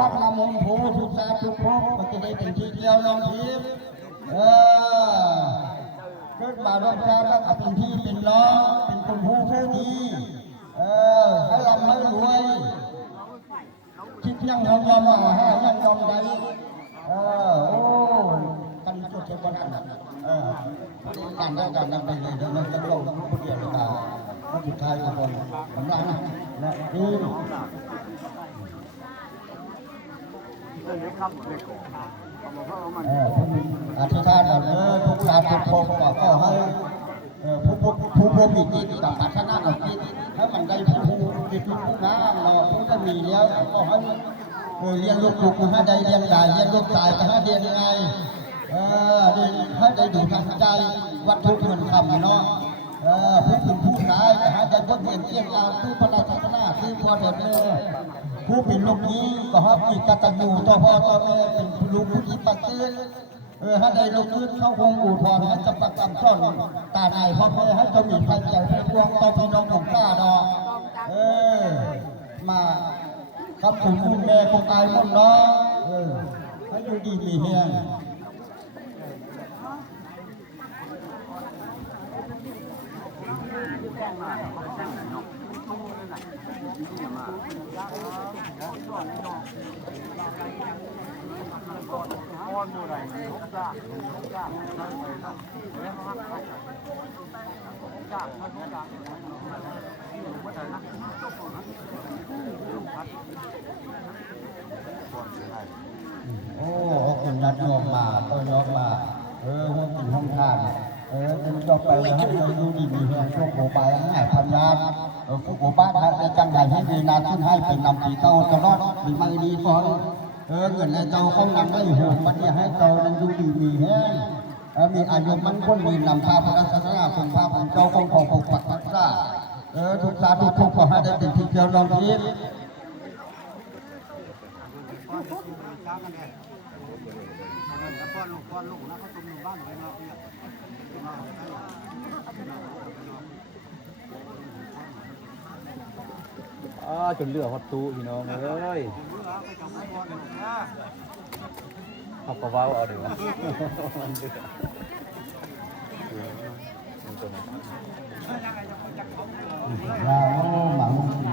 รักนามงผูทุกชาติทุกภพมันจะได้เป็นที่เดียวน้องทิพย์เกิดมาร่วมชาติแล้วเป็นที่เป็นน้องเป็นคนผู้ดีให้ร่ำให้รวยคิดยังยอมมาให้ยังยอมได้โอ้กันสุดเฉพาะนั้นการได้การนำไปเลยเดินกระโดดผู้เดียวเลยค่ะมันสุดท้ายทุกคนกำลังนะดีอธิษฐานทุกชาติทุกภพก็ให้ผู้มีจิตกับปัฒนาเอาจิตให้มันได้ผู้จิตผู้งามเราผู้จะมีแล้วก็ให้เรียนลูกให้ได้เรียนได้เรียนลูกตายก็ให้เรียนยังไงให้ได้ดูทางใจวัตถุเหมือนคำเนาะผู้เป็นผู้ร้ายก็ให้ได้บทเรียนเกี่ยงเอาผู้พระราชนาคือพอเถิดผู้เป็นลูกนี้ก็ให้มีกตัญญูต่อพ่อต่อแม่เป็นลูกผู้ที่ปัจเจกให้ได้ลูกขึ้นเข้าคงอู่ทอนให้จะประกำซ่อนตาในพ่อแม่ให้จะมีไฟใจไฟพวงต่อพี่น้องของข้าดอกมาคำถึงคุณแม่คงตายมุ่งน้องให้อยู่ดีมีเฮียงโอ้คุณนัดโยมมาก็ยอมมาห้องกินห้องทานเป็นต่อไปให้ดูดีมีแห่งช่วงโอบายให้พันยานโอบ้านในจังใหญ่ให้ดีนาขึ้นให้เป็นนำผีเต้าตลอดมีไม่ดีฟอนเงินในเจ้าคงนำได้หูมันจะให้เจ้านั้นดูดีมีแห่งมีอายุมันคนมีนำพาพระศาสนาคงพาของเจ้าคงของปกปักรักษาทุกสาทุกภพขอให้ได้เป็นที่เดียวลองทิพย์จนเลือฮอตตู้พี่น้องเอ้ยเอากระว่าเอาเดี๋ยวเราหมัง